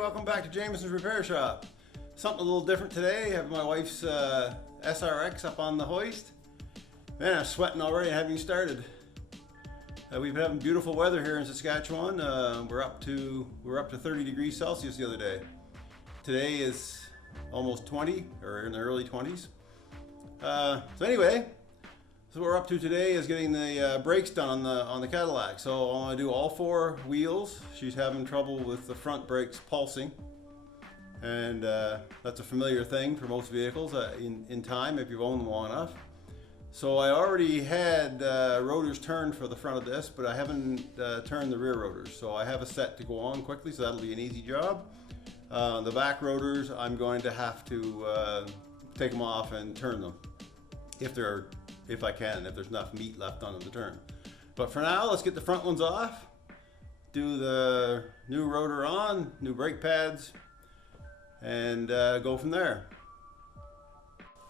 welcome back to Jameson's Repair Shop. Something a little different today. I have my wife's SRX up on the hoist. Man, I'm sweating already. I haven't even started. We've been having beautiful weather here in Saskatchewan. We're up to 30 degrees Celsius the other day. Today is almost 20, or in the early 20s. So anyway, so what we're up to today is getting the brakes done on the Cadillac. So I want to do all four wheels. She's having trouble with the front brakes pulsing, and that's a familiar thing for most vehicles in time if you've owned them long enough. So I already had rotors turned for the front of this, but I haven't turned the rear rotors. So I have a set to go on quickly, so that'll be an easy job. The back rotors, I'm going to have to take them off and turn them if I can, if there's enough meat left on them to turn. But for now, let's get the front ones off, do the new rotor on, new brake pads, and go from there.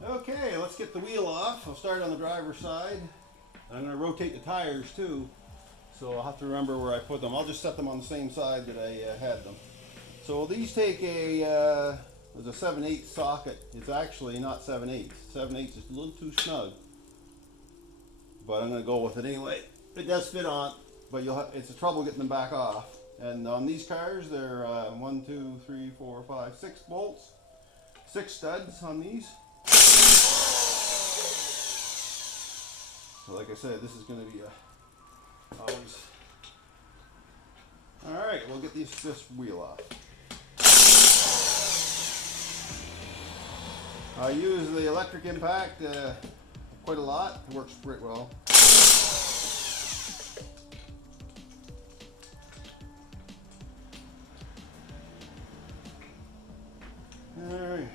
Okay, let's get the wheel off. I'll start on the driver's side. I'm going to rotate the tires too, so I'll have to remember where I put them. I'll just set them on the same side that I had them. So these take there's a 7/8 socket. It's actually not 7/8. 7/8 is a little too snug, but I'm going to go with it anyway. It does fit on, but it's a trouble getting them back off. And on these cars, they're 1, 2, 3, 4, 5, 6 bolts, 6 studs on these. So like I said, this is going to be always. All right, we'll get this wheel off. I use the electric impact quite a lot. It works pretty well. All right.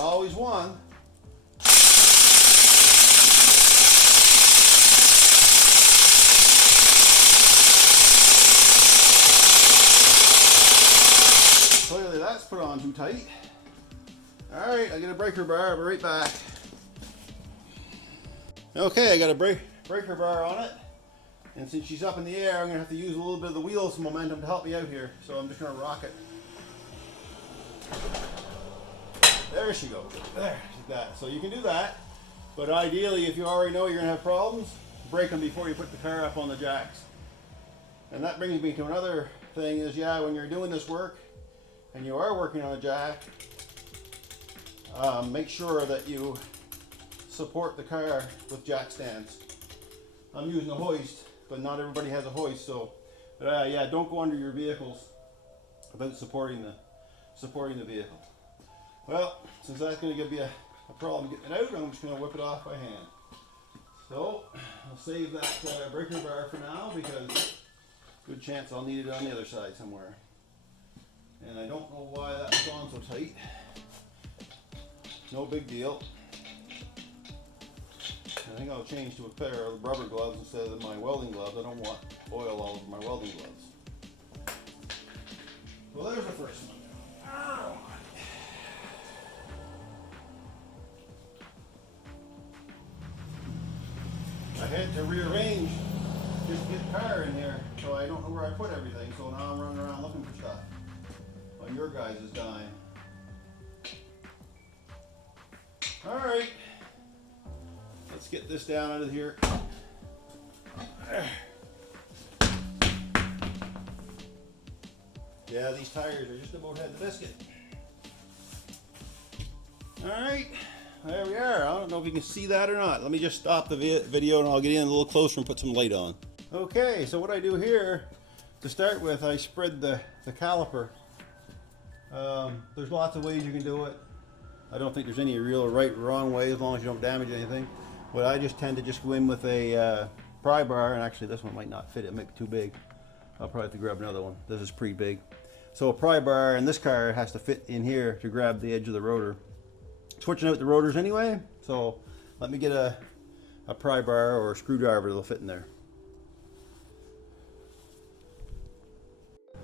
Always one. Clearly that's put on too tight. Alright, I get a breaker bar, I'll be right back. Okay, I got a breaker bar on it. And since she's up in the air, I'm going to have to use a little bit of the wheel's momentum to help me out here. So I'm just going to rock it. There she goes. There, like that. So you can do that, but ideally, if you already know you're going to have problems, break them before you put the car up on the jacks. And that brings me to another thing is, yeah, when you're doing this work and you are working on a jack, make sure that you support the car with jack stands. I'm using a hoist, but not everybody has a hoist, so yeah, don't go under your vehicles without supporting the vehicle. Well, since that's going to be a problem getting it out, I'm just going to whip it off by hand. So, I'll save that breaker bar for now because good chance I'll need it on the other side somewhere. And I don't know why that's on so tight. No big deal. I think I'll change to a pair of rubber gloves instead of my welding gloves. I don't want oil all over my welding gloves. Well, there's the first one. I had to rearrange just to get the car in here, so I don't know where I put everything, so now I'm running around looking for stuff while your guys is dying. Alright, let's get this down out of here. Yeah, these tires are just about had the biscuit. Alright. There we are. I don't know if you can see that or not. Let me just stop the video and I'll get in a little closer and put some light on. Okay, so what I do here, to start with, I spread the caliper. There's lots of ways you can do it. I don't think there's any real right or wrong way as long as you don't damage anything. But I just tend to just go in with a pry bar, and actually this one might not fit, it might be too big. I'll probably have to grab another one. This is pretty big. So a pry bar in this car has to fit in here to grab the edge of the rotor. Switching out the rotors anyway, so let me get a pry bar or a screwdriver that'll fit in there.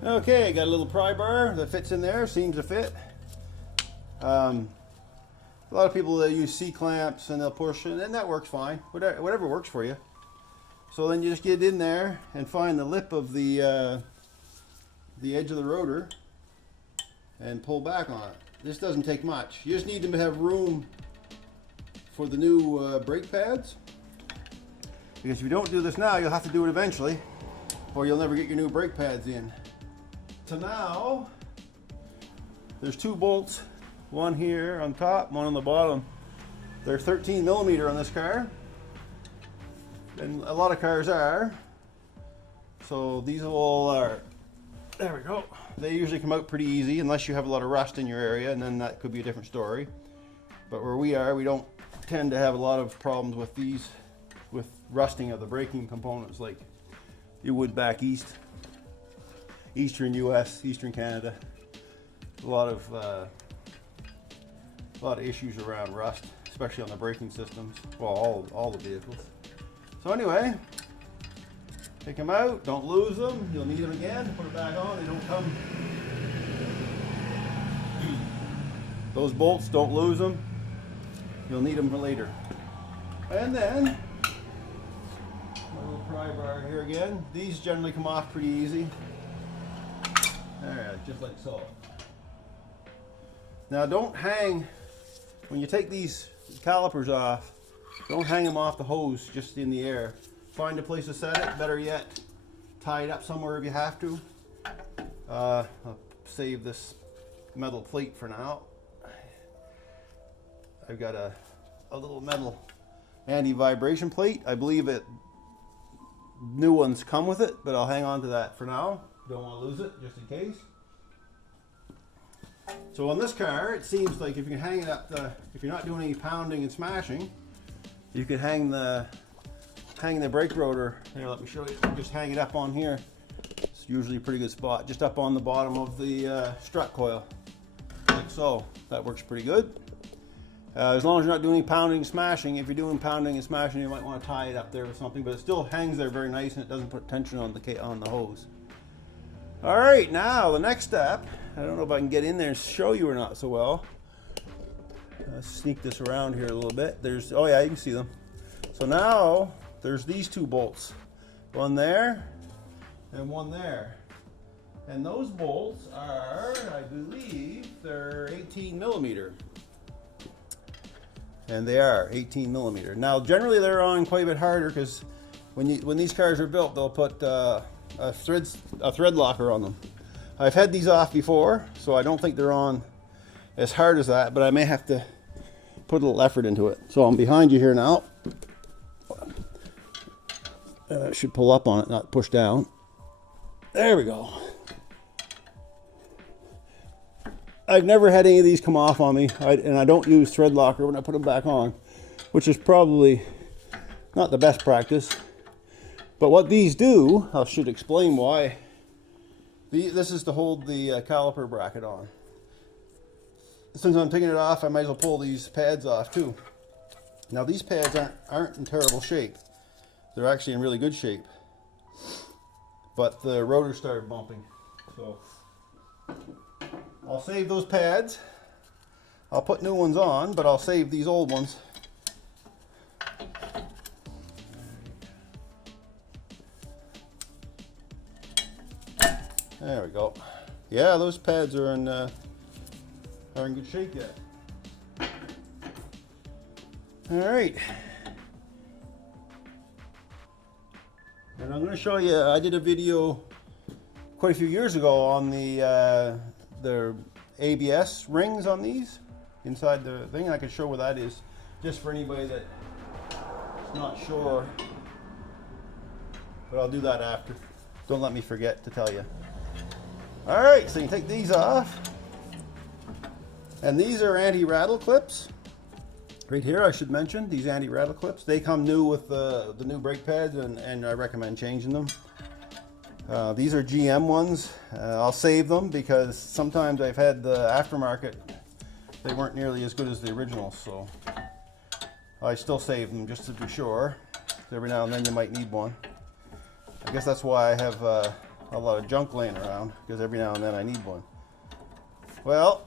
Okay, I got a little pry bar that fits in there, seems to fit. A lot of people they use C-clamps and they'll push it, and that works fine. Whatever works for you. So then you just get in there and find the lip of the edge of the rotor and pull back on it. This doesn't take much. You just need to have room for the new brake pads. Because if you don't do this now, you'll have to do it eventually, or you'll never get your new brake pads in. So now, there's two bolts, one here on top, one on the bottom. They're 13 millimeter on this car, and a lot of cars are. So these all are, there we go. They usually come out pretty easy unless you have a lot of rust in your area, and then that could be a different story. But where we are, we don't tend to have a lot of problems with these, with rusting of the braking components like you would back east. Eastern US, Eastern Canada. A lot of issues around rust, especially on the braking systems. Well, all the vehicles. So anyway, take them out, don't lose them. You'll need them again, put it back on, they don't come. Those bolts, don't lose them. You'll need them for later. And then, my little pry bar here again. These generally come off pretty easy. Alright, just like so. Now don't hang, when you take these calipers off, don't hang them off the hose just in the air. Find a place to set it, better yet, tie it up somewhere if you have to. I'll save this metal plate for now. I've got a little metal anti-vibration plate. I believe new ones come with it, but I'll hang on to that for now. Don't want to lose it, just in case. So on this car, it seems like if you can hang it up, if you're not doing any pounding and smashing, you could hang the brake rotor. Here, let me show you. Just hang it up on here. It's usually a pretty good spot, just up on the bottom of the strut coil, like so. That works pretty good. As long as you're not doing any pounding and smashing. If you're doing pounding and smashing, you might want to tie it up there with something, but it still hangs there very nice and it doesn't put tension on the hose. All right, now the next step, I don't know if I can get in there and show you or not so well. Let's sneak this around here a little bit. Oh yeah, you can see them. So now there's these two bolts, one there and one there. And those bolts are, I believe, they're 18 millimeter. And they are 18 millimeter. Now generally they're on quite a bit harder because when these cars are built, they'll put a thread locker on them. I've had these off before, so I don't think they're on as hard as that, but I may have to put a little effort into it. So I'm behind you here now. Should pull up on it, not push down. There we go. I've never had any of these come off on me, and I don't use thread locker when I put them back on, which is probably not the best practice. But what these do, I should explain why. This is to hold the caliper bracket on. Since I'm taking it off, I might as well pull these pads off too. Now these pads aren't in terrible shape. They're actually in really good shape. But the rotor started bumping. So I'll save those pads. I'll put new ones on, but I'll save these old ones. There we go. Yeah, those pads are in good shape yet. All right. And I'm going to show you, I did a video quite a few years ago on the ABS rings on these inside the thing. I can show where that is just for anybody that's not sure. But I'll do that after. Don't let me forget to tell you. All right, so you take these off. And these are anti-rattle clips. Right here, I should mention, these anti-rattle clips. They come new with the new brake pads, and I recommend changing them. These are GM ones. I'll save them because sometimes I've had the aftermarket. They weren't nearly as good as the originals, so I still save them just to be sure. Every now and then you might need one. I guess that's why I have a a lot of junk laying around because every now and then I need one. Well,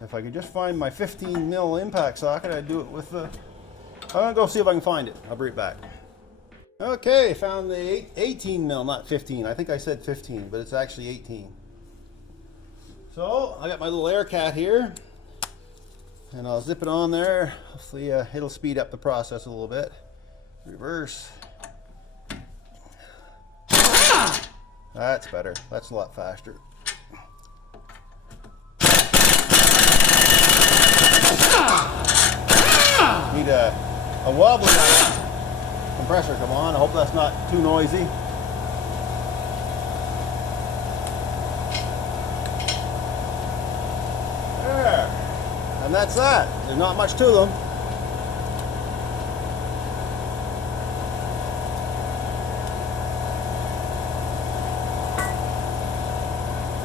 if I could just find my 15 mil impact socket, I'd do it with the... I'm gonna go see if I can find it. I'll be right back. Okay, found the 18 mil, not 15. I think I said 15, but it's actually 18. So I got my little air cat here, and I'll zip it on there. Hopefully it'll speed up the process a little bit. Reverse. That's better. That's a lot faster. Need a wobbly compressor come on. I hope that's not too noisy. There. And that's that. There's not much to them.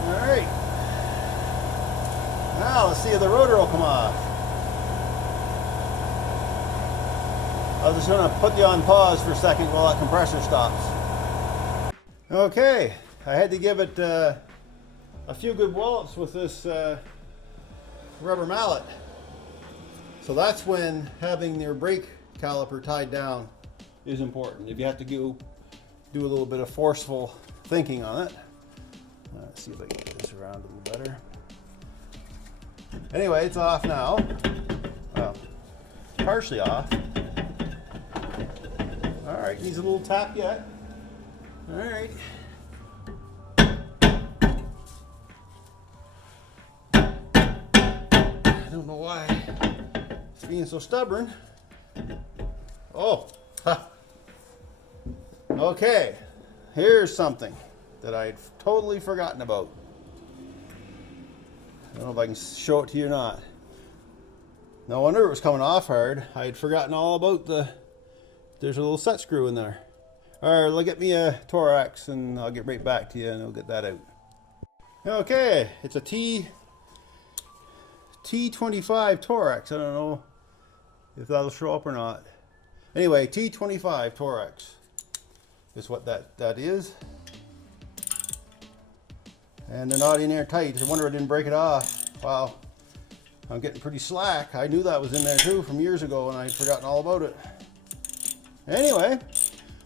Alright. Now let's see if the rotor will come off. I'm just going to put you on pause for a second while that compressor stops. Okay, I had to give it a few good wallops with this rubber mallet. So that's when having your brake caliper tied down is important. If you have to do a little bit of forceful thinking on it. Let's see if I can get this around a little better. Anyway, it's off now. Well, partially off. All right, needs a little tap yet. All right. I don't know why it's being so stubborn. Oh, ha. Okay. Here's something that I'd totally forgotten about. I don't know if I can show it to you or not. No wonder it was coming off hard. I had forgotten all about there's a little set screw in there. All right, get me a Torax and I'll get right back to you and I'll get that out. Okay, it's a T25 Torax. I don't know if that'll show up or not. Anyway, T25 Torax is what that is. And they're not in there tight. I wonder I didn't break it off. Wow, I'm getting pretty slack. I knew that was in there too from years ago and I'd forgotten all about it. Anyway,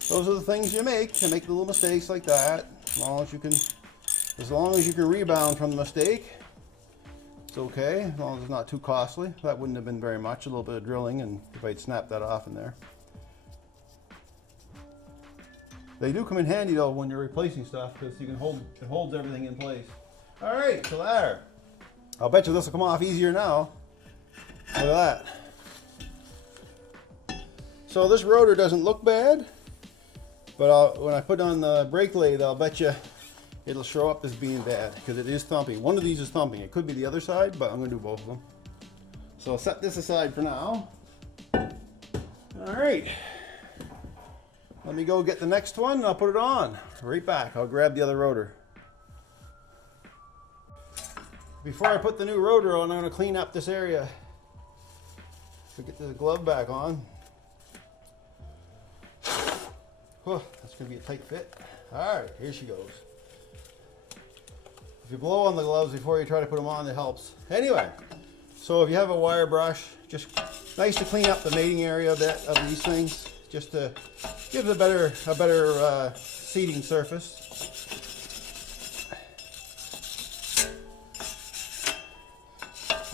those are the things you make. You make little mistakes like that. As long as you can rebound from the mistake, it's okay. As long as it's not too costly. That wouldn't have been very much. A little bit of drilling, and if I'd snapped that off in there. They do come in handy though when you're replacing stuff because it holds everything in place. All right, so there. I'll bet you this will come off easier now. Look at that. So this rotor doesn't look bad, but when I put on the brake lathe, I'll bet you it'll show up as being bad because it is thumping. One of these is thumping. It could be the other side, but I'm going to do both of them. So I'll set this aside for now. All right. Let me go get the next one and I'll put it on. Right back. I'll grab the other rotor. Before I put the new rotor on, I'm going to clean up this area. So get the glove back on. Oh, that's going to be a tight fit. All right, here she goes. If you blow on the gloves before you try to put them on, it helps. Anyway, so if you have a wire brush, just nice to clean up the mating area a bit of these things, just to give it a better seating surface.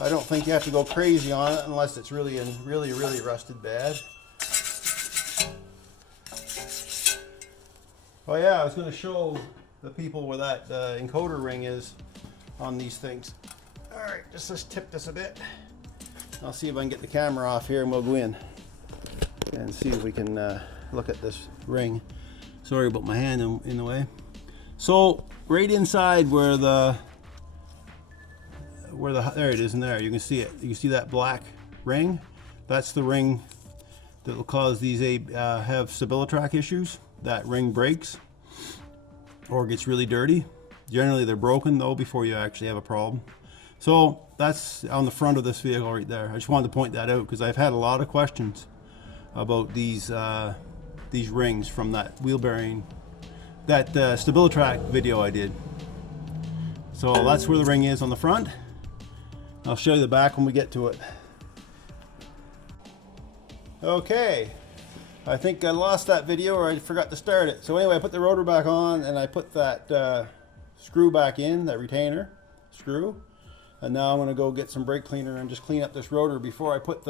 I don't think you have to go crazy on it unless it's really rusted bad. Oh yeah, I was going to show the people where that encoder ring is on these things. All right, let's tip this a bit. I'll see if I can get the camera off here and we'll go in and see if we can look at this ring. Sorry about my hand in the way. So right inside where there it is in there, you can see it. You can see that black ring. That's the ring that will cause these have stabilitrack issues. That ring breaks or gets really dirty. Generally they're broken though before you actually have a problem. So that's on the front of this vehicle right there. I just wanted to point that out because I've had a lot of questions about these rings from that wheel bearing that StabiliTrack video I did. So that's where the ring is on the front. I'll show you the back when we get to it. Okay, I think I lost that video or I forgot to start it. So anyway, I put the rotor back on and I put that screw back in, that retainer screw. And now I'm going to go get some brake cleaner and just clean up this rotor before I put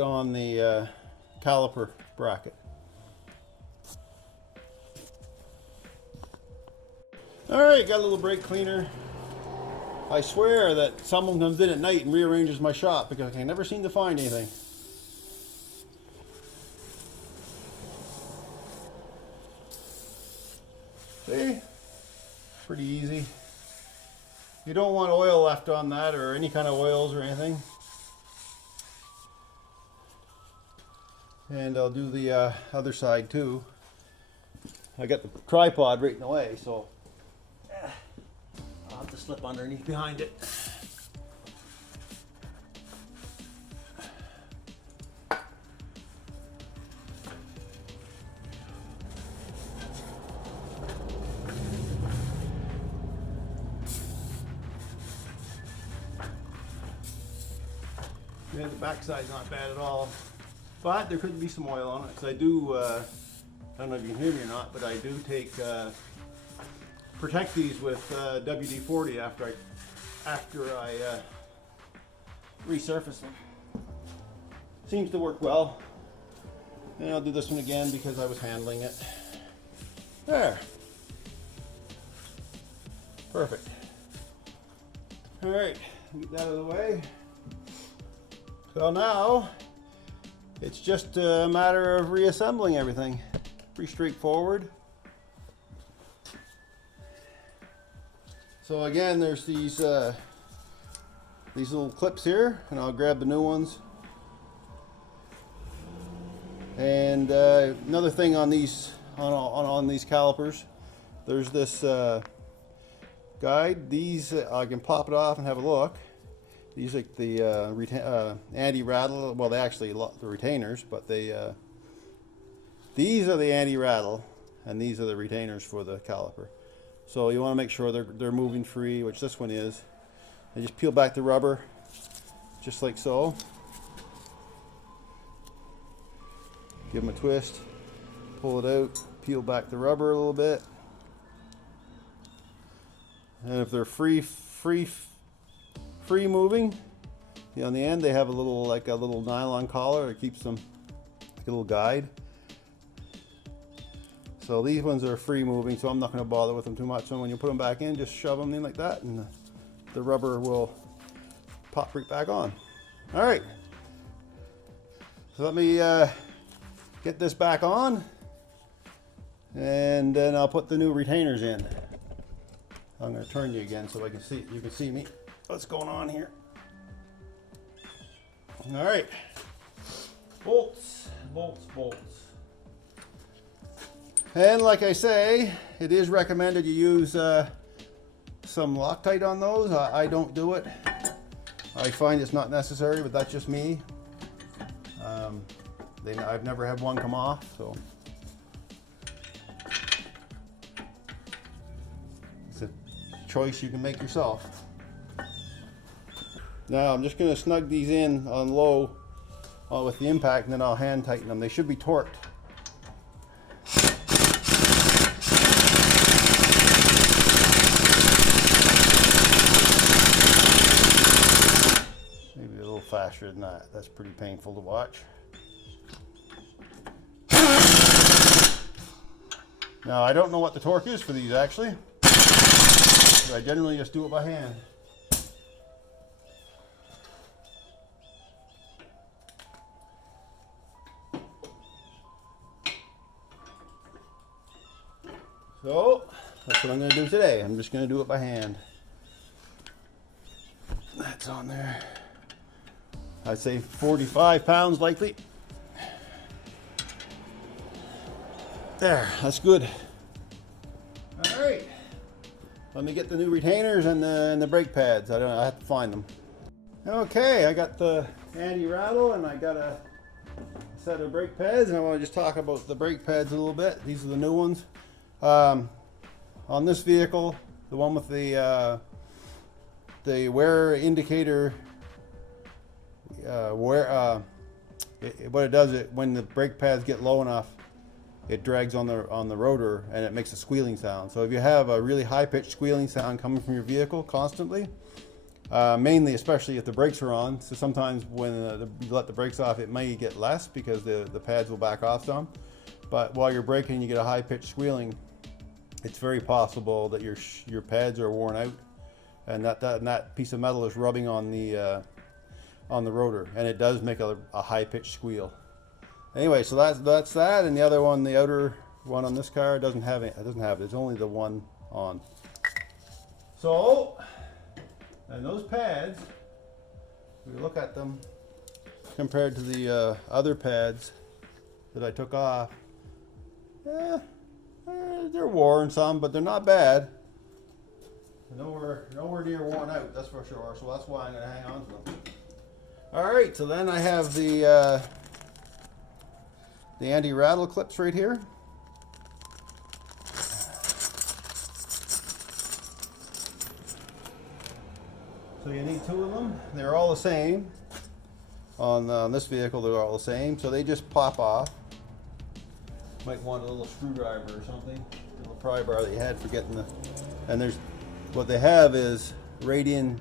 on the caliper bracket. Alright, got a little brake cleaner. I swear that someone comes in at night and rearranges my shop because I never seem to find anything. See? Pretty easy. You don't want oil left on that or any kind of oils or anything. And I'll do the other side too. I got the tripod right in the way, so I'll have to slip underneath behind it. Yeah, the backside's not bad at all, but there could be some oil on it because I do. I don't know if you can hear me or not, but I do take protect these with WD-40 after I resurface them. Seems to work well. And I'll do this one again because I was handling it. There. Perfect. All right, get that out of the way. So now it's just a matter of reassembling everything. Pretty straightforward. So again, there's these little clips here, and I'll grab the new ones. And another thing on these on these calipers, there's this guide. These I can pop it off and have a look. These are like the anti-rattle. Well, they actually the retainers, but these are the anti-rattle, and these are the retainers for the caliper. So you want to make sure they're moving free, which this one is. And just peel back the rubber, just like so. Give them a twist, pull it out, peel back the rubber a little bit. And if they're free moving, on the end they have a little nylon collar that keeps them like a little guide. So these ones are free moving, so I'm not going to bother with them too much. So when you put them back in, just shove them in like that, and the rubber will pop right back on. All right. So let me get this back on, and then I'll put the new retainers in. I'm going to turn you again so you can see me. What's going on here? All right. Bolts, bolts, bolts. And like I say, it is recommended you use some Loctite on those. I don't do it. I find it's not necessary, but that's just me. I've never had one come off, so. It's a choice you can make yourself. Now I'm just going to snug these in on low with the impact, and then I'll hand tighten them. They should be torqued. Maybe a little faster than that. That's pretty painful to watch. Now I don't know what the torque is for these actually. I generally just do it by hand. So that's what I'm going to do today. I'm just going to do it by hand. That's on there. I'd say 45 pounds likely. There, that's good. All right. Let me get the new retainers and the brake pads. I have to find them. Okay, I got the anti-rattle and I got a set of brake pads, and I want to just talk about the brake pads a little bit. These are the new ones. On this vehicle, the one with the wear indicator, what it does, when the brake pads get low enough, it drags on the rotor and it makes a squealing sound. So if you have a really high-pitched squealing sound coming from your vehicle constantly, mainly, especially if the brakes are on, so sometimes when you let the brakes off, it may get less because the pads will back off some. But while you're braking, you get a high-pitched squealing. It's very possible that your pads are worn out, and that piece of metal is rubbing on the rotor, and it does make a high-pitched squeal. Anyway, so that's that, and the other one, the outer one on this car, doesn't have it. It's only the one on. So, and those pads, if we look at them compared to the other pads that I took off, they're worn some, but they're not bad. Nowhere near worn out, that's for sure. So that's why I'm going to hang on to them. All right, so then I have the anti-rattle clips right here. So you need two of them. They're all the same. On this vehicle, they're all the same. So they just pop off. Might want a little screwdriver or something. A little pry bar that you had for getting and there's, what they have is right in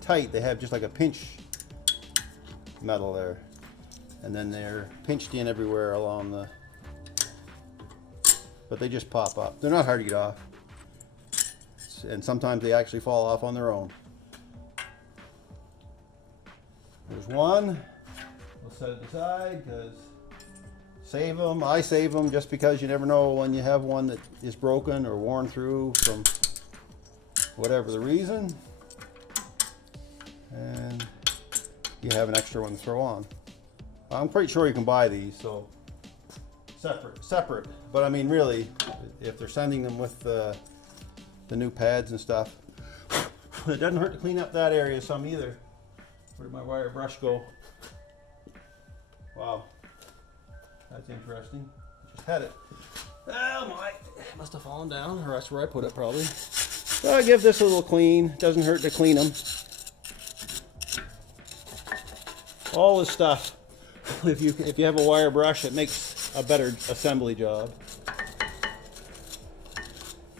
tight. They have just like a pinch metal there. And then they're pinched in everywhere along but they just pop up. They're not hard to get off. And sometimes they actually fall off on their own. There's one. We'll set it aside because save them. I save them just because you never know when you have one that is broken or worn through from whatever the reason. And you have an extra one to throw on. I'm pretty sure you can buy these, so separate. But I mean, really, if they're sending them with the new pads and stuff, it doesn't hurt to clean up that area some either. Where did my wire brush go? Wow, that's interesting. Just had it. Oh my! It must have fallen down, or that's where I put it probably. So I give this a little clean. Doesn't hurt to clean them. All this stuff. If you have a wire brush, it makes a better assembly job.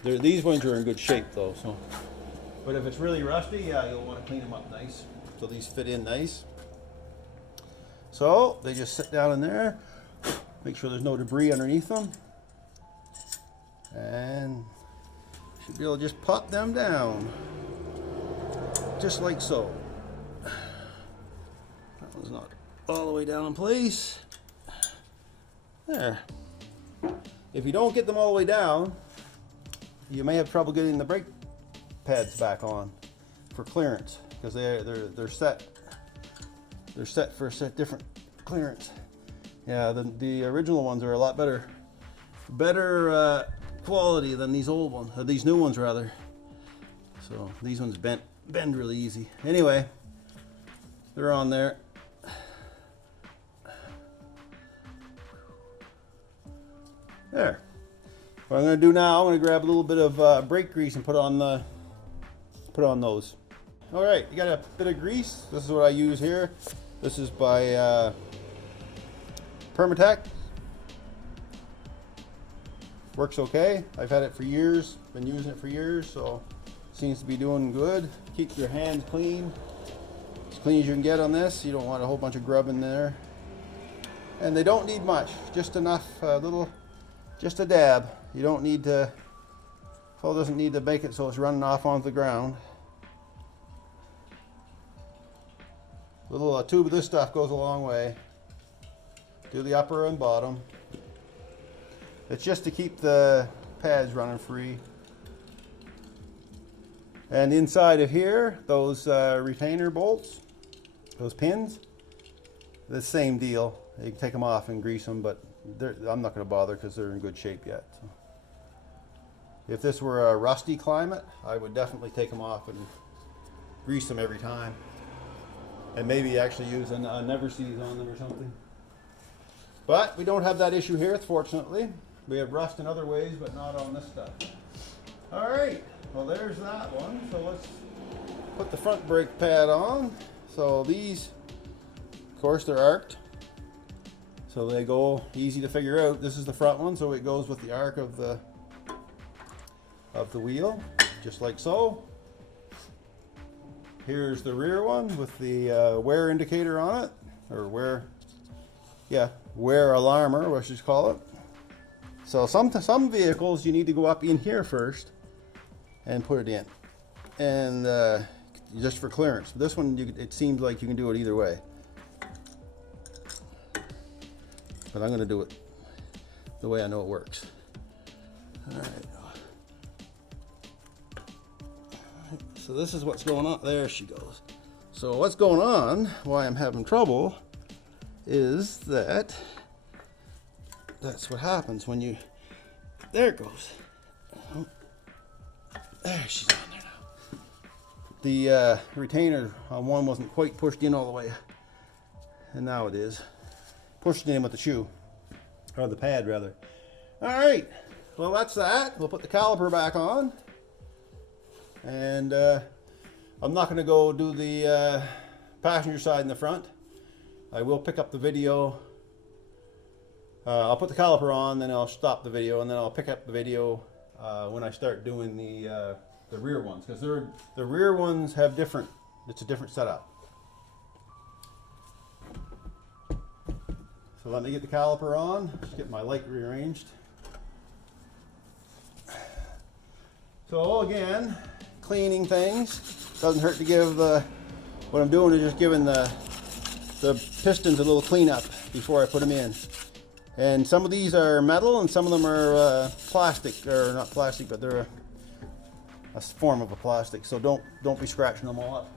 These ones are in good shape though. So, but if it's really rusty, yeah, you'll want to clean them up nice. So these fit in nice. So they just sit down in there. Make sure there's no debris underneath them, and should be able to just pop them down, just like so. That one's not all the way down in place. There. If you don't get them all the way down, you may have trouble getting the brake pads back on for clearance, because they're set for a different clearance. Yeah, the original ones are a lot better quality than these old ones, these new ones rather. So these ones bend really easy. Anyway, they're on there. There. What I'm going to do now, I'm going to grab a little bit of brake grease and put on those. All right, you got a bit of grease. This is what I use here. This is by Permatech. Works okay. I've had it for years. Been using it for years, so seems to be doing good. Keep your hands clean, as clean as you can get on this. You don't want a whole bunch of grub in there. And they don't need much. Just enough, just a dab. You don't need to. Fellow doesn't need to make it so it's running off onto the ground. Little tube of this stuff goes a long way. Do the upper and bottom. It's just to keep the pads running free. And inside of here, those retainer bolts, those pins, the same deal. You can take them off and grease them, but I'm not going to bother because they're in good shape yet. So if this were a rusty climate, I would definitely take them off and grease them every time. And maybe actually use a never seize on them or something. But we don't have that issue here, fortunately. We have rust in other ways, but not on this stuff. All right, well there's that one. So let's put the front brake pad on. So these, of course, they're arced. So they go easy to figure out. This is the front one, so it goes with the arc of the wheel, just like so. Here's the rear one with the wear indicator on it, or wear alarmer, what should you call it. So some vehicles you need to go up in here first and put it in, and just for clearance. This one, it seems like you can do it either way, but I'm going to do it the way I know it works. All right. So this is what's going on. There she goes. So what's going on, why I'm having trouble, is that's what happens when you, there it goes. There, she's on there now. The retainer on one wasn't quite pushed in all the way, and now it is. Pushed in with the shoe, or the pad rather. All right, well that's that. We'll put the caliper back on. And I'm not going to go do the passenger side in the front. I will pick up the video. I'll put the caliper on, then I'll stop the video, and then I'll pick up the video when I start doing the rear ones, because the rear ones have different. It's a different setup. So let me get the caliper on. Just get my light rearranged. So again, cleaning things. Doesn't hurt to give what I'm doing is just giving the pistons a little cleanup before I put them in. And some of these are metal and some of them are plastic, or not plastic, but they're a form of a plastic. So don't be scratching them all up,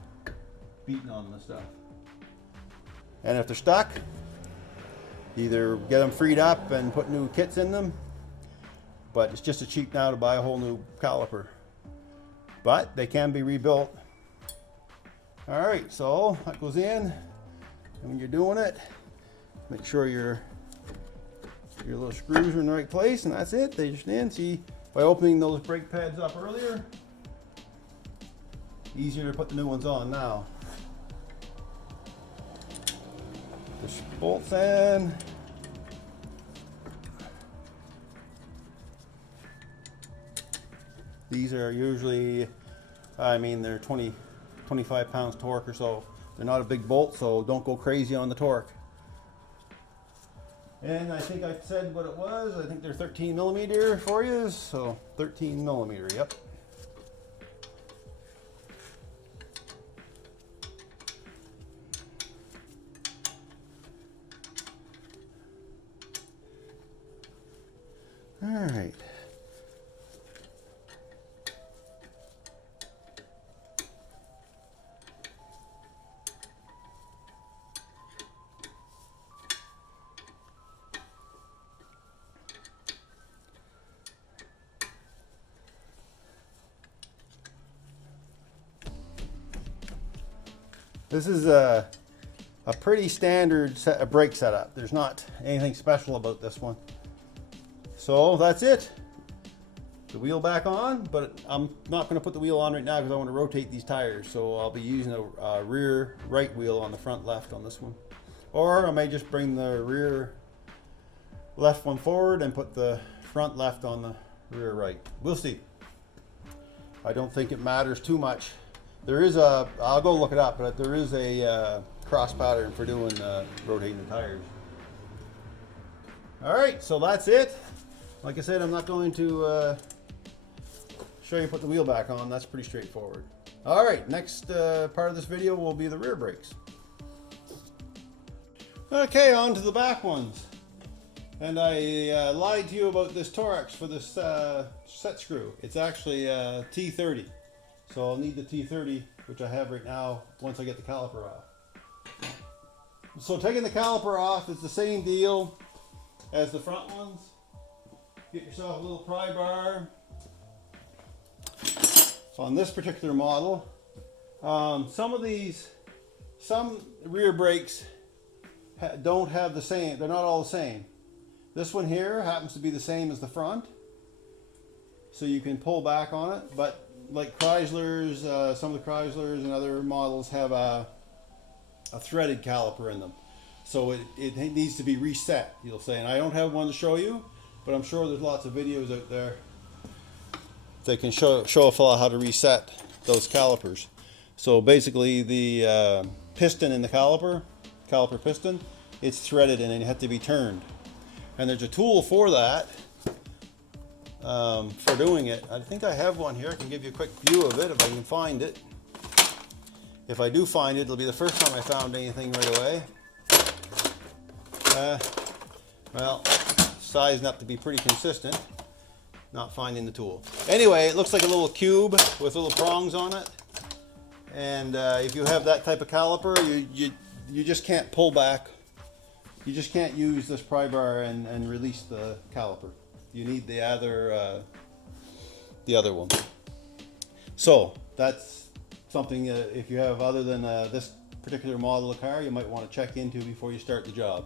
beating on the stuff. And if they're stuck, either get them freed up and put new kits in them, but it's just as cheap now to buy a whole new caliper. But they can be rebuilt. All right, so that goes in. And when you're doing it, make sure your little screws are in the right place, and that's it. They just in. See, by opening those brake pads up earlier, easier to put the new ones on now. Push bolts in. These are usually, I mean, they're 25 pounds torque or so. They're not a big bolt, so don't go crazy on the torque. And I think I said what it was. I think they're 13 millimeter for you, so 13 millimeter, yep. All right. This is a pretty standard brake setup. There's not anything special about this one. So that's it. The wheel back on, but I'm not going to put the wheel on right now because I want to rotate these tires. So I'll be using a rear right wheel on the front left on this one. Or I may just bring the rear left one forward and put the front left on the rear right. We'll see. I don't think it matters too much. There is I'll go look it up, but there is a cross pattern for doing rotating the tires. All right, so that's it. Like I said, I'm not going to show you put the wheel back on. That's pretty straightforward. All right, next part of this video will be the rear brakes. Okay, on to the back ones. And I lied to you about this Torx for this set screw. It's actually a T30. So I'll need the T30, which I have right now, once I get the caliper off. So taking the caliper off is the same deal as the front ones. Get yourself a little pry bar. On this particular model, some rear brakes don't have the same, they're not all the same. This one here happens to be the same as the front, so you can pull back on it, but like Chrysler's, some of the Chryslers and other models have a threaded caliper in them. So it needs to be reset, you'll say. And I don't have one to show you, but I'm sure there's lots of videos out there that can show a fellow how to reset those calipers. So basically the piston in the caliper piston, it's threaded and it had to be turned. And there's a tool for that, for doing it. I think I have one here. I can give you a quick view of it if I can find it. If I do find it, it'll be the first time I found anything right away. Well, sizing up to be pretty consistent. Not finding the tool. Anyway, it looks like a little cube with little prongs on it. And if you have that type of caliper, you just can't pull back. You just can't use this pry bar and release the caliper. You need the other one. So that's something if you have other than this particular model of car, you might want to check into before you start the job.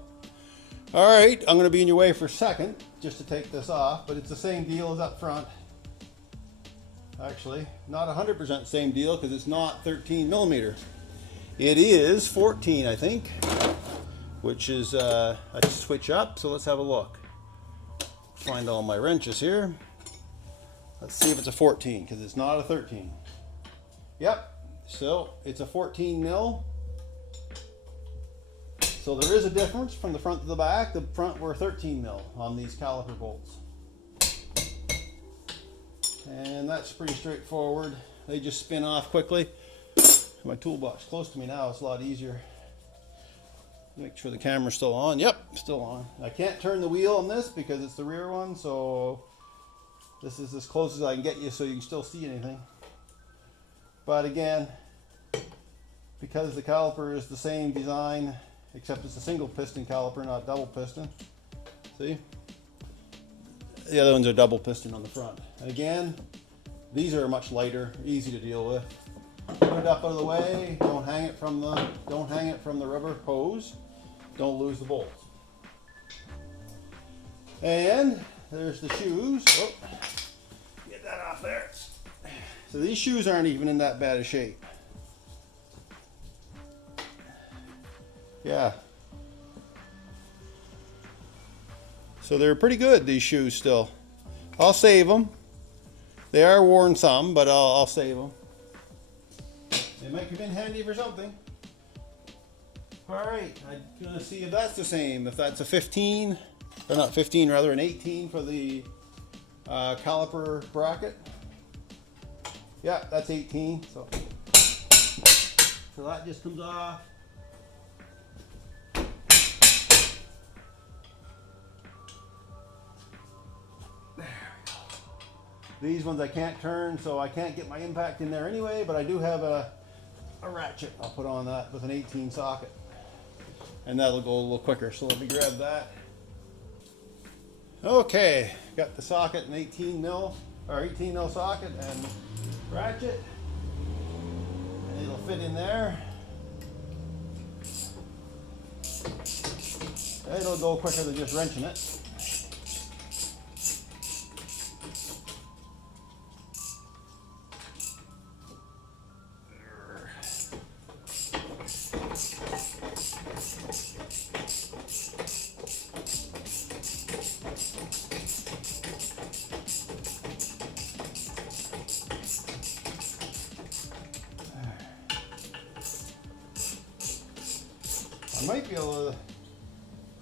All right, I'm going to be in your way for a second just to take this off, but it's the same deal as up front. Actually, not 100% same deal because it's not 13 millimeter. It is 14, I think, which is a switch up. So let's have a look. Find all my wrenches here. Let's see if it's a 14 because it's not a 13. Yep, so it's a 14 mil. So there is a difference from the front to the back. The front were 13 mil on these caliper bolts. And that's pretty straightforward. They just spin off quickly. My toolbox close to me now, it's a lot easier. Make sure the camera's still on. Yep, still on. I can't turn the wheel on this because it's the rear one, so this is as close as I can get you so you can still see anything. But again, because the caliper is the same design, except it's a single piston caliper, not double piston. See? The other ones are double piston on the front. And again, these are much lighter, easy to deal with. Put it up out of the way. Don't hang it from the rubber hose. Don't lose the bolts. And there's the shoes. Oh, get that off there. So these shoes aren't even in that bad a shape. Yeah. So they're pretty good, these shoes still. I'll save them. They are worn some, but I'll save them. They might come in handy for something. All right, I'm gonna see if that's the same. If that's a 15, or not 15, rather an 18 for the caliper bracket. Yeah, that's 18. So that just comes off. These ones I can't turn, so I can't get my impact in there anyway, but I do have a ratchet I'll put on that with an 18 socket. And that'll go a little quicker, so let me grab that. Okay, got the socket, an 18 mil socket and ratchet. And it'll fit in there. It'll go quicker than just wrenching it. I might be able to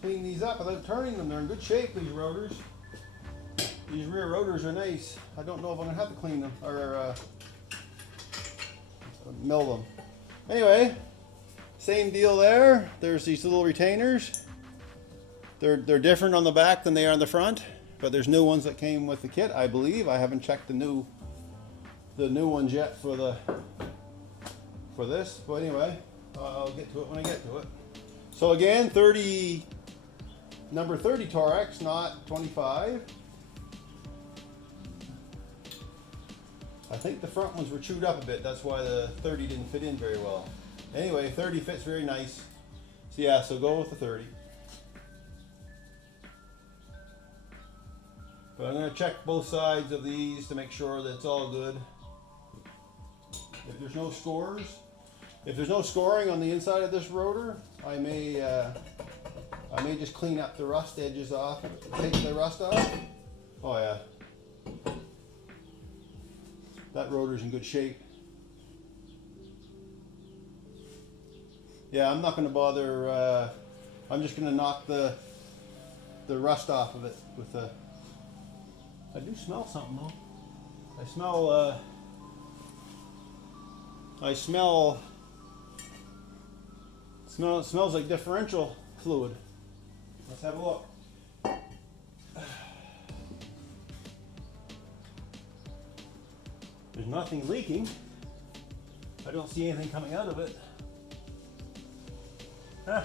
clean these up without turning them. They're in good shape, these rotors. These rear rotors are nice. I don't know if I'm going to have to clean them or mill them. Anyway, same deal there. There's these little retainers. They're different on the back than they are on the front, but there's new ones that came with the kit, I believe. I haven't checked the new ones yet for this. But anyway, I'll get to it when I get to it. So again, number 30 Torex, not 25. I think the front ones were chewed up a bit. That's why the 30 didn't fit in very well. Anyway, 30 fits very nice. So yeah, so go with the 30. But I'm going to check both sides of these to make sure that it's all good. If there's no scores, if there's no scoring on the inside of this rotor, I may just clean up the rust edges off, take the rust off. Oh yeah, that rotor's in good shape. Yeah, I'm not going to bother. I'm just going to knock the rust off of it with the. I do smell something though. It smells like differential fluid. Let's have a look. There's nothing leaking. I don't see anything coming out of it. Huh.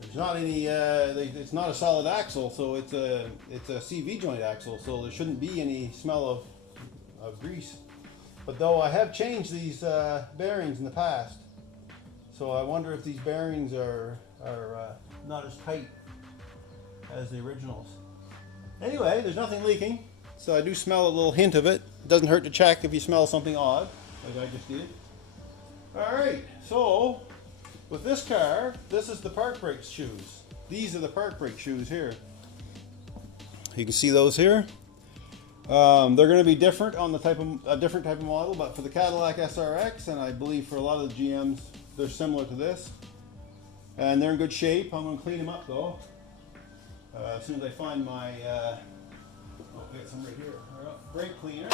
There's not any, it's not a solid axle, so it's a CV joint axle, so there shouldn't be any smell of grease. But though I have changed these bearings in the past, so I wonder if these bearings are not as tight as the originals. Anyway, there's nothing leaking, so I do smell a little hint of it. It doesn't hurt to check if you smell something odd, like I just did. Alright, so with this car, this is the park brake shoes. These are the park brake shoes here. You can see those here. They're going to be different on a different type of model, but for the Cadillac SRX, and I believe for a lot of the GMs, they're similar to this. And they're in good shape. I'm going to clean them up though. As soon as I find my, I got some right here. Brake cleaner.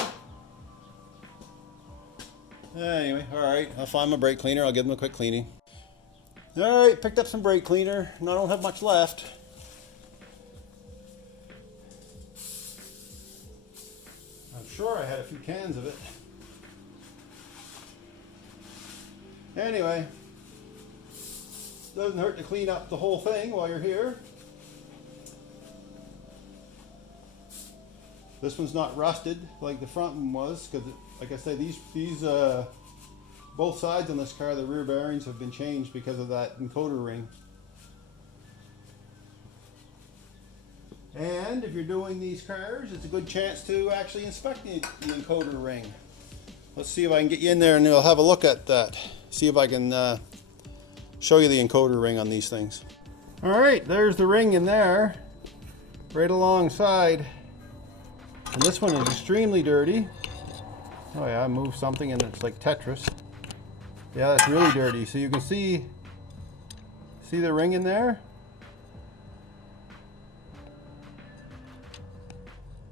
Anyway, alright, I'll find my brake cleaner, I'll give them a quick cleaning. Alright, picked up some brake cleaner, and I don't have much left. I'm sure I had a few cans of it. Anyway, doesn't hurt to clean up the whole thing while you're here. This one's not rusted like the front one was, because like I said, these both sides on this car, the rear bearings have been changed because of that encoder ring. And if you're doing these cars, it's a good chance to actually inspect the encoder ring. Let's see if I can get you in there and we'll have a look at that. See if I can show you the encoder ring on these things. Alright, there's the ring in there, right alongside. And this one is extremely dirty. Oh yeah, I moved something and it's like Tetris. Yeah, that's really dirty. So you can see the ring in there?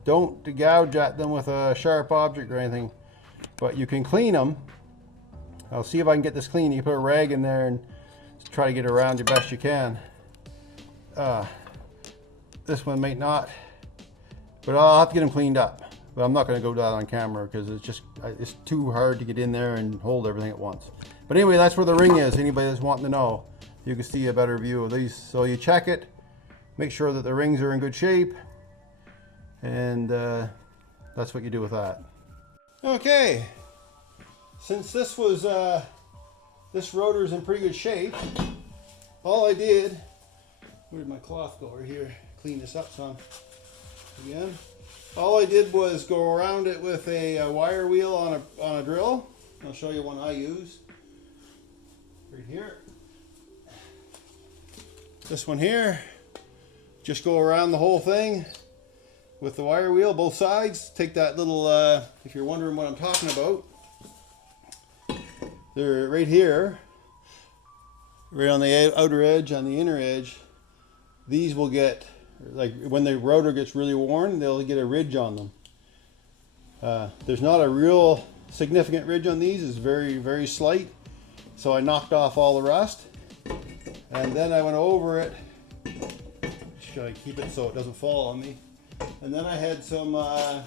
Don't gouge at them with a sharp object or anything, but you can clean them. I'll see if I can get this clean. You can put a rag in there and try to get around the best you can. This one might not, but I'll have to get them cleaned up. But I'm not going to go down on camera because it's too hard to get in there and hold everything at once. But anyway, that's where the ring is. Anybody that's wanting to know, you can see a better view of these. So you check it, make sure that the rings are in good shape, and that's what you do with that. Okay, since this rotor is in pretty good shape, all I did, where did my cloth go? Right here, clean this up some again. All I did was go around it with a wire wheel on a drill. I'll show you one I use. Right here. This one here. Just go around the whole thing with the wire wheel, both sides. Take that little, if you're wondering what I'm talking about, they're right here, right on the outer edge, on the inner edge. These will get, like when the rotor gets really worn, they'll get a ridge on them. There's not a real significant ridge on these, it's very, very slight. So I knocked off all the rust, and then I went over it. Should I keep it so it doesn't fall on me? And then I had some, man,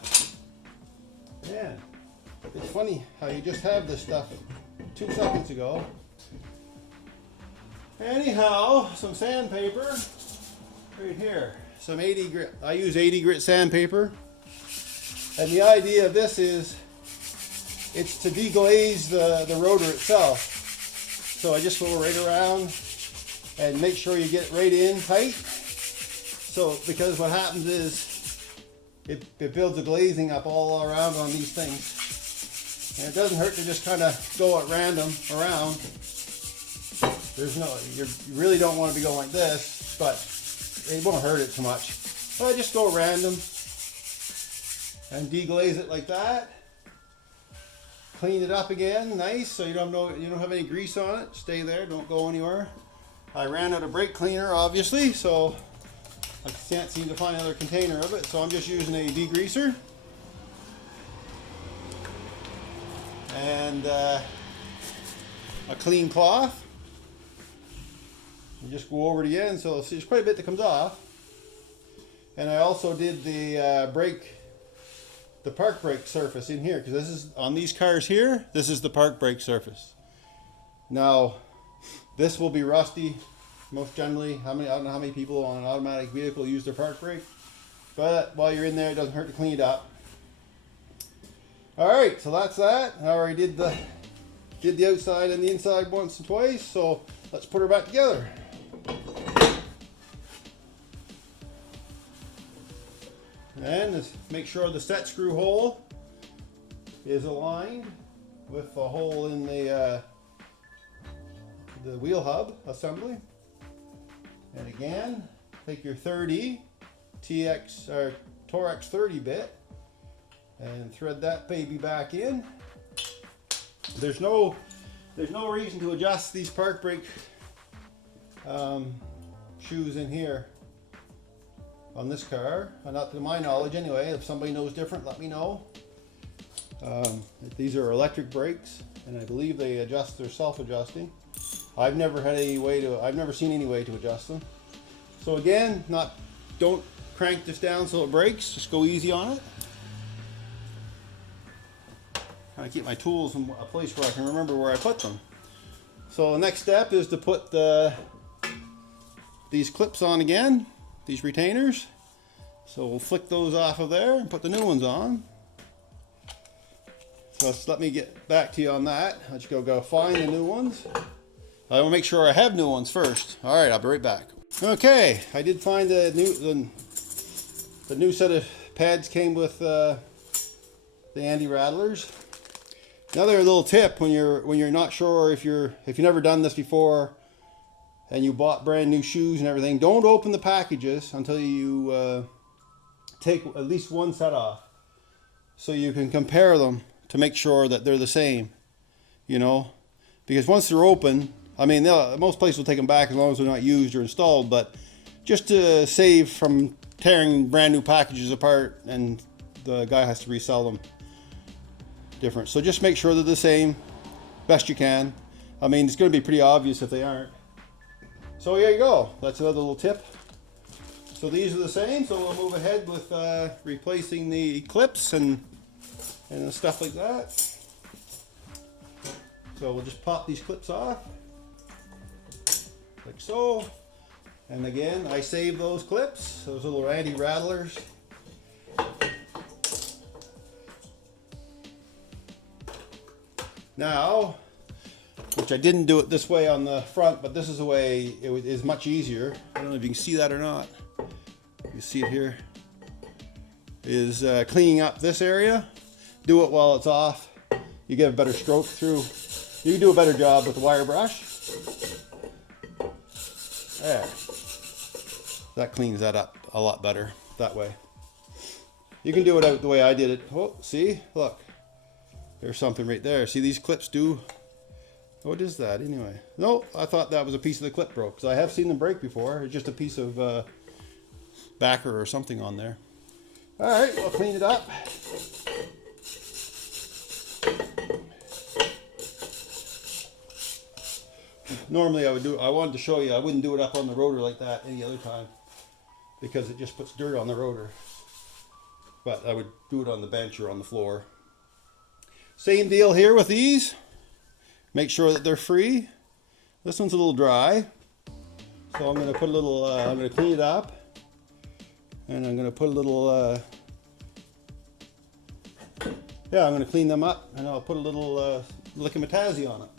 it's funny how you just have this stuff 2 seconds ago. Anyhow, some sandpaper right here. Some 80 grit, I use 80 grit sandpaper. And the idea of this is, it's to deglaze the rotor itself. So I just go right around and make sure you get right in tight. So, because what happens is it builds a glazing up all around on these things. And it doesn't hurt to just kind of go at random around. You really don't want to be going like this, but it won't hurt it too much. So I just go random and deglaze it like that. Clean it up again, nice, so you don't have any grease on it. Stay there, don't go anywhere. I ran out of brake cleaner, obviously, so I can't seem to find another container of it, so I'm just using a degreaser. And a clean cloth. You just go over the end, so there's quite a bit that comes off. And I also did the park brake surface in here, because this is on these cars here. This is the park brake surface. Now, this will be rusty most generally. I don't know how many people on an automatic vehicle use their park brake, but while you're in there, it doesn't hurt to clean it up. All right, so that's that. I already did the outside and the inside once and twice, so let's put her back together. And just make sure the set screw hole is aligned with the hole in the wheel hub assembly. And again, take your 30 TX or Torex 30 bit and thread that baby back in. There's no reason to adjust these park brake shoes in here on this car, not to my knowledge anyway. If somebody knows different, let me know. These are electric brakes, and I believe they adjust, they're self-adjusting. I've never seen any way to adjust them. So again, don't crank this down so it breaks, just go easy on it. Kind of keep my tools in a place where I can remember where I put them. So the next step is to put these clips on again, these retainers. So we'll flick those off of there and put the new ones on. So let me get back to you on that. I'll just go find the new ones. I will make sure I have new ones first. All right, I'll be right back. Okay, I did find the new set of pads came with the anti-rattlers. Another little tip when you're not sure if you've never done this before and you bought brand new shoes and everything, don't open the packages until you take at least one set off, so you can compare them to make sure that they're the same, because once they're open, I mean, most places will take them back as long as they're not used or installed, but just to save from tearing brand new packages apart and the guy has to resell them different. So just make sure they're the same best you can. I mean, it's going to be pretty obvious if they aren't. So here you go. That's another little tip. So these are the same, so we'll move ahead with replacing the clips and stuff like that. So we'll just pop these clips off, like so. And again, I save those clips, those little anti-rattlers. Now, which I didn't do it this way on the front, but this is the way it is much easier. I don't know if you can see that or not. You see it here. Is cleaning up this area. Do it while it's off. You get a better stroke through. You can do a better job with the wire brush. There. That cleans that up a lot better that way. You can do it out the way I did it. Oh, see? Look. There's something right there. See, these clips do. What is that anyway? No, I thought that was a piece of the clip broke, because I have seen them break before. It's just a piece of backer or something on there. All right, we'll clean it up. Normally I wanted to show you, I wouldn't do it up on the rotor like that any other time, because it just puts dirt on the rotor. But I would do it on the bench or on the floor. Same deal here with these. Make sure that they're free. This one's a little dry, so I'm going to put a little. I'm going to clean it up, and I'm going to put a little. I'm going to clean them up, and I'll put a little liquid Metazi on it.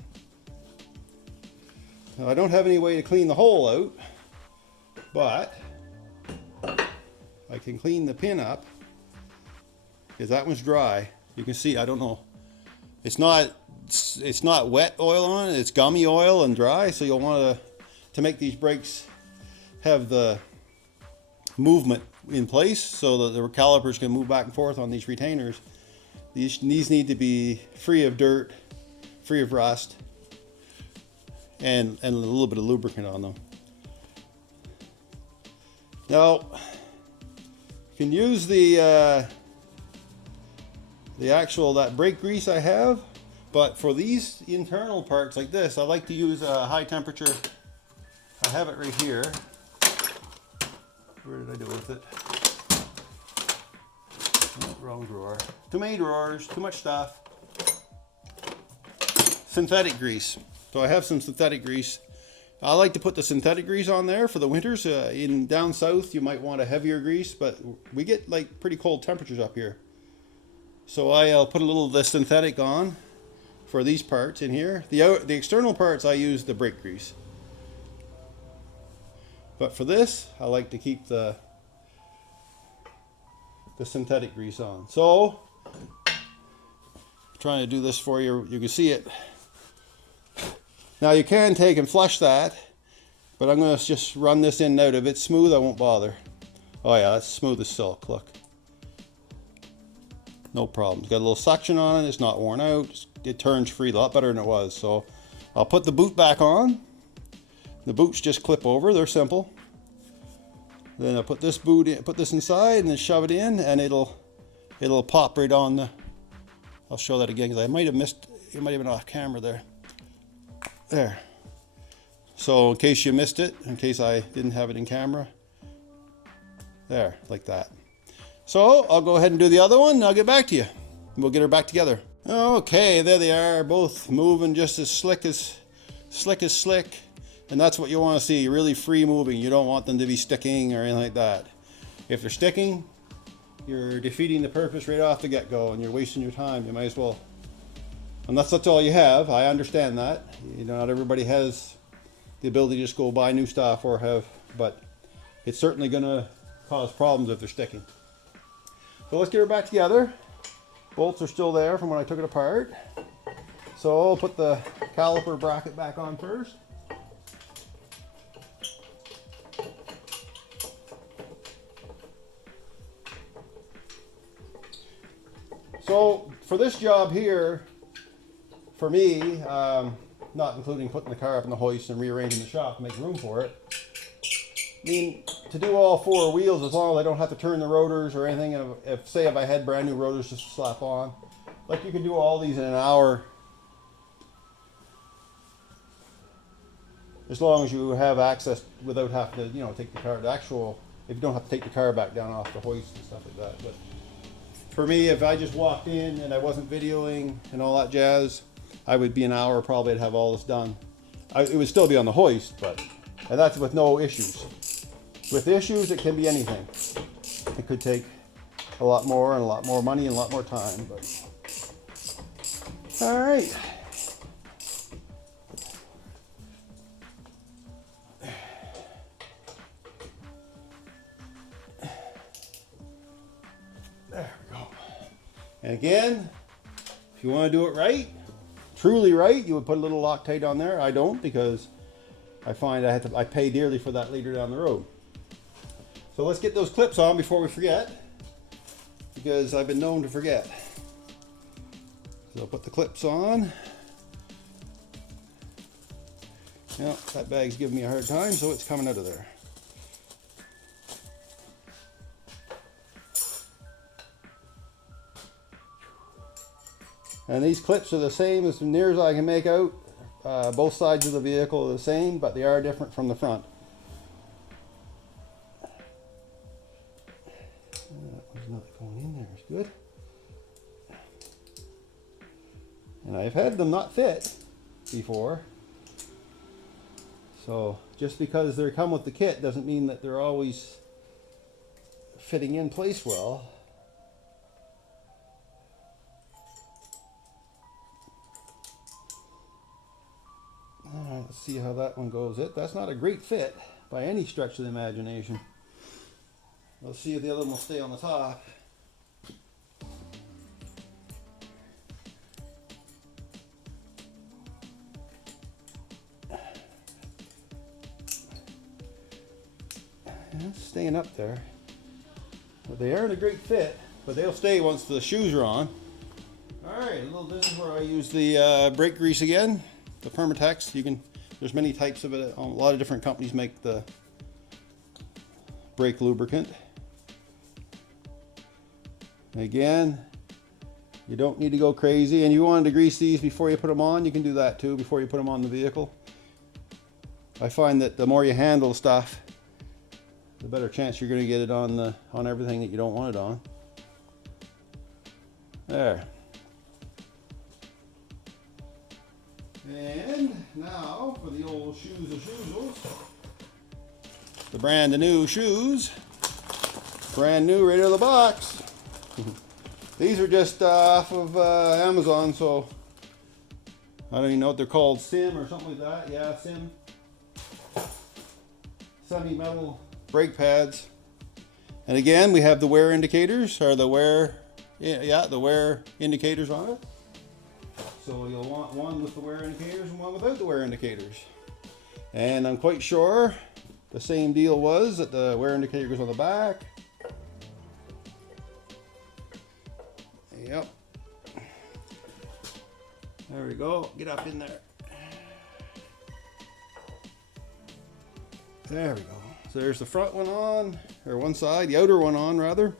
Now, I don't have any way to clean the hole out, but I can clean the pin up because that one's dry. You can see, I don't know, it's not wet oil on it, it's gummy oil and dry, so you'll want to make these brakes have the movement in place so that the calipers can move back and forth on these retainers. These need to be free of dirt, free of rust, and a little bit of lubricant on them. Now, you can use that brake grease I have, but for these internal parts like this, I like to use a high temperature. I have it right here. Where did I do with it? Oh, wrong drawer. Too many drawers, too much stuff. Synthetic grease. So I have some synthetic grease. I like to put the synthetic grease on there for the winters. In down south, you might want a heavier grease, but we get like pretty cold temperatures up here. So I'll put a little of the synthetic on for these parts in here. The external parts, I use the brake grease. But for this, I like to keep the synthetic grease on. So, trying to do this for you, you can see it. Now you can take and flush that, but I'm going to just run this in and out. If it's smooth, I won't bother. Oh yeah, that's smooth as silk, look. No problem. It's got a little suction on it, it's not worn out. It turns free a lot better than it was. So I'll put the boot back on. The boots just clip over, they're simple. Then I'll put this boot in, put this inside and then shove it in, and it'll pop right on the, I'll show that again because I might have missed, it might have been off camera there. There. So in case you missed it, in case I didn't have it in camera, there, like that. So I'll go ahead and do the other one and I'll get back to you. We'll get her back together. Okay, there they are, both moving just as slick. And that's what you want to see, really free moving. You don't want them to be sticking or anything like that. If they're sticking, you're defeating the purpose right off the get-go and you're wasting your time. You might as well, unless that's all you have. I understand that. You know, not everybody has the ability to just go buy new stuff or have, but it's certainly going to cause problems if they're sticking. So let's get her back together. Bolts are still there from when I took it apart. So I'll put the caliper bracket back on first. So for this job here, for me, not including putting the car up in the hoist and rearranging the shop to make room for it, I mean, to do all four wheels, as long as I don't have to turn the rotors or anything, if I had brand new rotors just to slap on, like you can do all these in an hour, as long as you have access without having to, you know, take the car, if you don't have to take the car back down off the hoist and stuff like that. But for me, if I just walked in and I wasn't videoing and all that jazz, I would be an hour probably to have all this done. It would still be on the hoist, and that's with no issues. With issues, it can be anything. It could take a lot more and a lot more money and a lot more time. But all right. There we go. And again, if you want to do it right, truly right, you would put a little Loctite on there. I don't, because I find I pay dearly for that later down the road. So let's get those clips on before we forget, because I've been known to forget. So I'll put the clips on. Yeah, that bag's giving me a hard time, so it's coming out of there. And these clips are the same as near as I can make out. Both sides of the vehicle are the same, but they are different from the front. There's nothing going in there, it's good. And I've had them not fit before. So just because they come with the kit doesn't mean that they're always fitting in place well. Alright, Let's see how that one goes. That's not a great fit by any stretch of the imagination. Let's see if the other one will stay on the top. It's staying up there. But they aren't a great fit, but they'll stay once the shoes are on. Alright, this is where I use the brake grease again, the Permatex. There's many types of it. A lot of different companies make the brake lubricant. Again, you don't need to go crazy, and you wanted to grease these before you put them on, you can do that too before you put them on the vehicle. I find that the more you handle stuff, the better chance you're going to get it on everything that you don't want it on. There. And now for the old shoes of shoozles. The brand new shoes. Brand new right out of the box. These are just off of Amazon, so I don't even know what they're called. Sim or something like that. Yeah, Sim. Semi-metal brake pads. And again, we have the wear indicators, or the wear indicators on it. So you'll want one with the wear indicators and one without the wear indicators. And I'm quite sure the same deal was that the wear indicator goes on the back. Yep. There we go. Get up in there. There we go. So there's the front one on, or one side, the outer one on rather.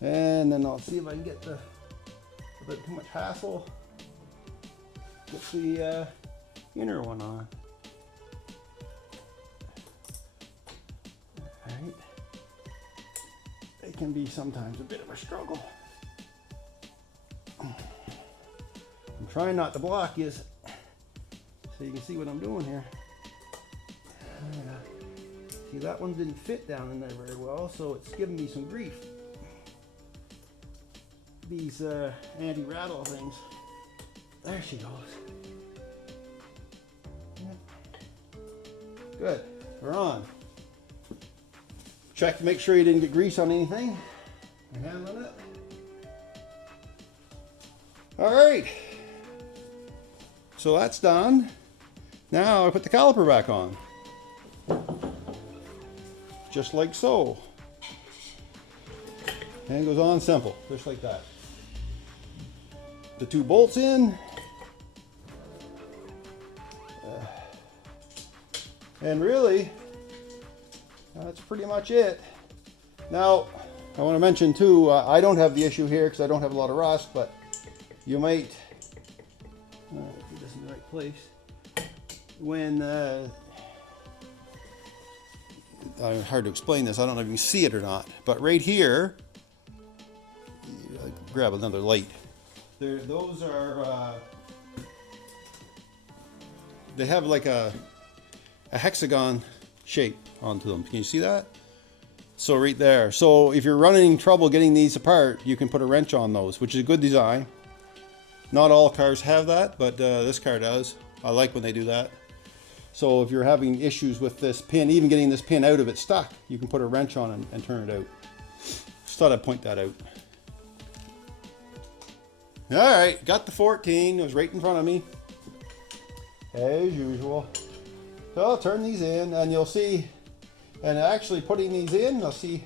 And then I'll see if I can get a bit too much hassle. Get the inner one on. Alright. It can be sometimes a bit of a struggle. I'm trying not to block you so you can see what I'm doing here. See, that one didn't fit down in there very well, so it's giving me some grief. These anti-rattle things. There she goes. Good, we're on. Check to make sure you didn't get grease on anything. You're handling it. All right. So that's done. Now I put the caliper back on. Just like so. And it goes on simple, just like that. The two bolts in. And really, that's pretty much it. Now, I want to mention too, I don't have the issue here because I don't have a lot of rust, but you might, put this in the right place. When, hard to explain this, I don't know if you can see it or not, but right here, grab another light. Those are, they have like a hexagon shape onto them. Can you see that? So right there. So if you're running trouble getting these apart, you can put a wrench on those, which is a good design. Not all cars have that, but this car does. I like when they do that. So if you're having issues with this pin, even getting this pin out of it stuck, you can put a wrench on it and turn it out. Just thought I'd point that out. All right, got the 14. It was right in front of me, as usual. So I'll turn these in, and you'll see, and actually putting these in, you'll see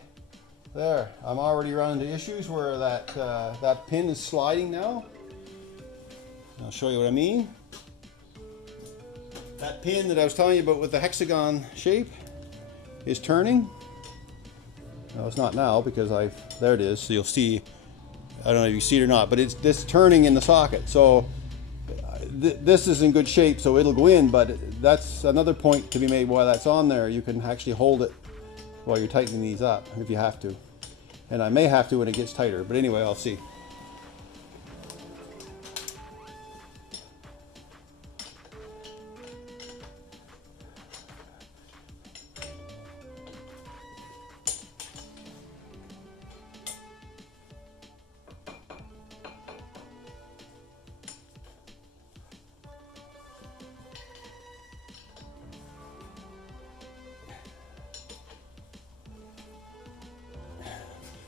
there, I'm already running into issues where that pin is sliding now. I'll show you what I mean. That pin that I was telling you about with the hexagon shape is turning. No, it's not now because there it is. So you'll see, I don't know if you see it or not, but it's turning in the socket. So this is in good shape, so it'll go in, but that's another point to be made while that's on there. You can actually hold it while you're tightening these up if you have to. And I may have to when it gets tighter, but anyway, I'll see.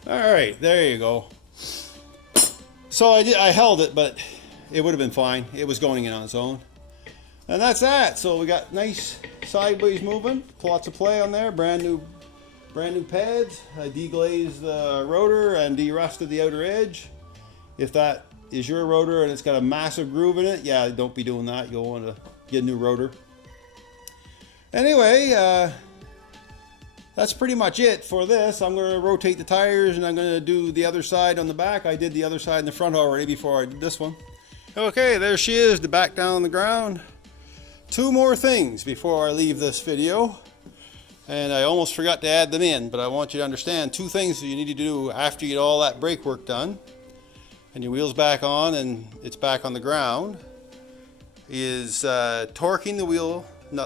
All right, there you go. So I held it, but it would have been fine. It was going in on its own. And that's that. So we got nice sideways movement, lots of play on there, brand new pads. I deglazed the rotor and de-rusted the outer edge. If that is your rotor and it's got a massive groove in it, yeah, don't be doing that. You'll want to get a new rotor. Anyway, that's pretty much it for this. I'm going to rotate the tires and I'm going to do the other side on the back. I did the other side in the front already before I did this one. Okay, there she is, the back down on the ground. Two more things before I leave this video. And I almost forgot to add them in, but I want you to understand two things that you need to do after you get all that brake work done and your wheel's back on and it's back on the ground is torquing the wheel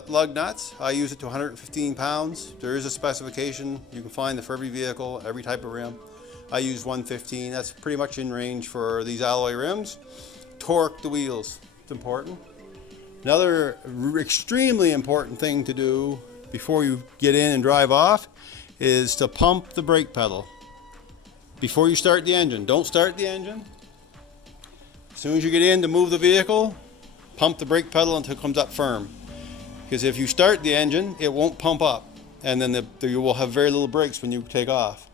lug nuts. I use it to 115 pounds. There is a specification. You can find it for every vehicle, every type of rim. I use 115. That's pretty much in range for these alloy rims. Torque the wheels. It's important. Another extremely important thing to do before you get in and drive off is to pump the brake pedal before you start the engine. Don't start the engine. As soon as you get in to move the vehicle, pump the brake pedal until it comes up firm. Because if you start the engine, it won't pump up, and then you will have very little brakes when you take off.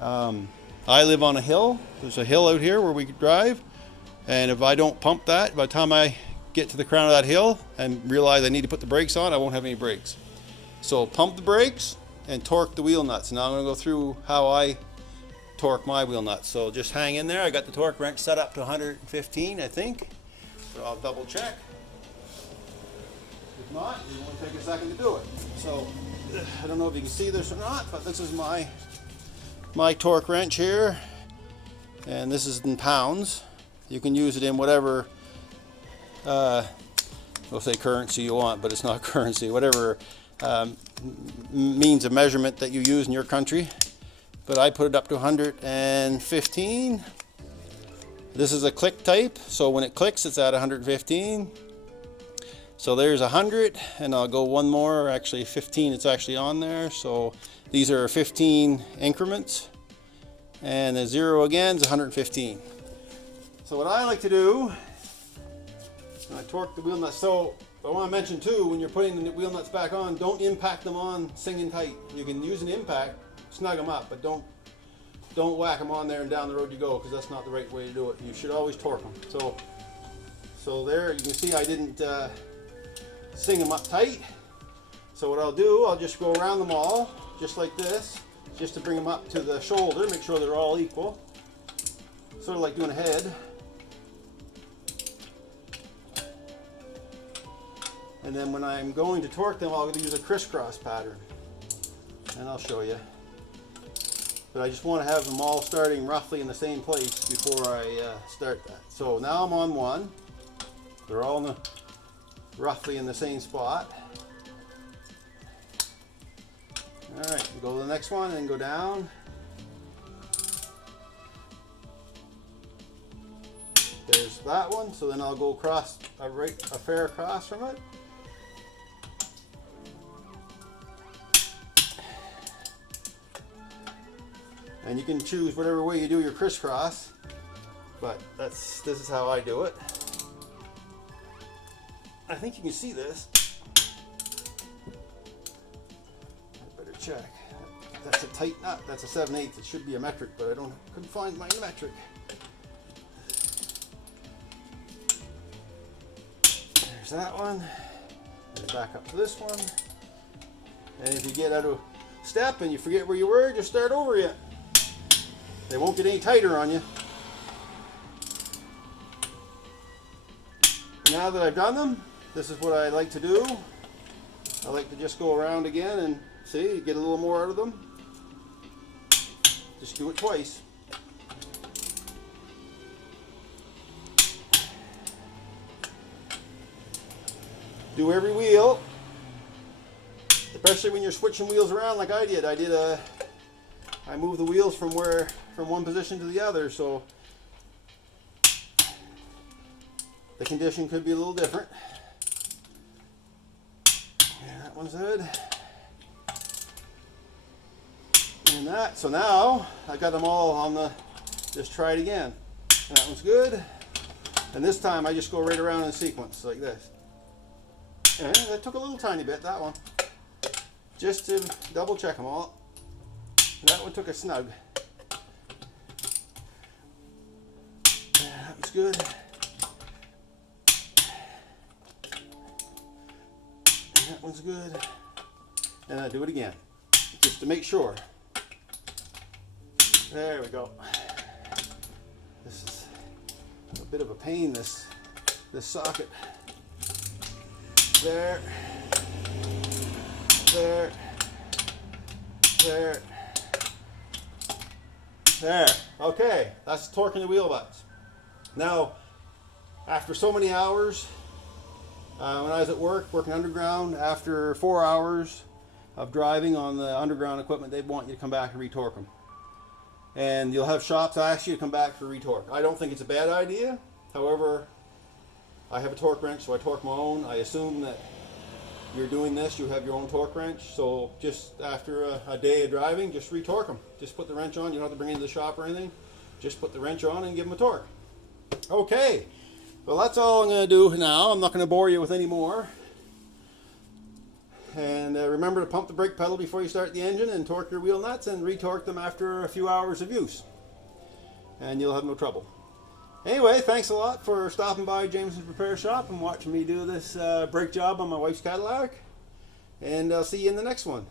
I live on a hill. There's a hill out here where we could drive, and if I don't pump that, by the time I get to the crown of that hill and realize I need to put the brakes on, I won't have any brakes. So pump the brakes and torque the wheel nuts. Now I'm going to go through how I torque my wheel nuts. So just hang in there. I got the torque wrench set up to 115, I think. So I'll double check. If not, you want to take a second to do it. So I don't know if you can see this or not, but this is my torque wrench here, and this is in pounds. You can use it in whatever we'll say currency you want, but it's not currency, whatever means of measurement that you use in your country. But I put it up to 115. This is a click type, so when it clicks it's at 115. So there's 100, and I'll go one more, actually 15, it's actually on there. So these are 15 increments, and the 0 again is 115. So what I like to do, when I torque the wheel nuts, so I want to mention too, when you're putting the wheel nuts back on, don't impact them on singing tight. You can use an impact, snug them up, but don't whack them on there and down the road you go, because that's not the right way to do it. You should always torque them. So there you can see I didn't sing them up tight. So what I'll do, I'll just go around them all, just like this, just to bring them up to the shoulder, make sure they're all equal. Sort of like doing a head. And then when I'm going to torque them, I'll use a crisscross pattern. And I'll show you. But I just want to have them all starting roughly in the same place before I start that. So now I'm on one. They're all roughly in the same spot. All right, go to the next one and go down. There's that one. So then I'll go across a fair across from it. And you can choose whatever way you do your crisscross, but this is how I do it. I think you can see this. I better check. That's a tight nut. That's a 7/8. It should be a metric, but I couldn't find my metric. There's that one. And back up to this one. And if you get out of step and you forget where you were, just start over again. They won't get any tighter on you. Now that I've done them, this is what I like to do. I like to just go around again and see, get a little more out of them. Just do it twice. Do every wheel, especially when you're switching wheels around like I did. I moved the wheels from one position to the other, so the condition could be a little different. Yeah, that one's good. And that, so now I got them all on the, just try it again. And that one's good. And this time I just go right around in sequence like this. And that took a little tiny bit, that one. Just to double check them all. And that one took a snug. And that was good. And that one's good. And I do it again, just to make sure. There we go. This is a bit of a pain, this socket. There. There. There. There. Okay, that's torquing the wheel butts. Now, after so many hours, when I was at work, working underground, after 4 hours of driving on the underground equipment, they want you to come back and retorque them. And you'll have shops ask you to come back for retorque. I don't think it's a bad idea. However, I have a torque wrench, so I torque my own. I assume that you're doing this, you have your own torque wrench. So just after a day of driving, just retorque them. Just put the wrench on. You don't have to bring it into the shop or anything. Just put the wrench on and give them a torque. Okay, well that's all I'm going to do now. I'm not going to bore you with any more. And remember to pump the brake pedal before you start the engine and torque your wheel nuts and retorque them after a few hours of use. And you'll have no trouble. Anyway, thanks a lot for stopping by James's Repair Shop and watching me do this brake job on my wife's Cadillac. And I'll see you in the next one.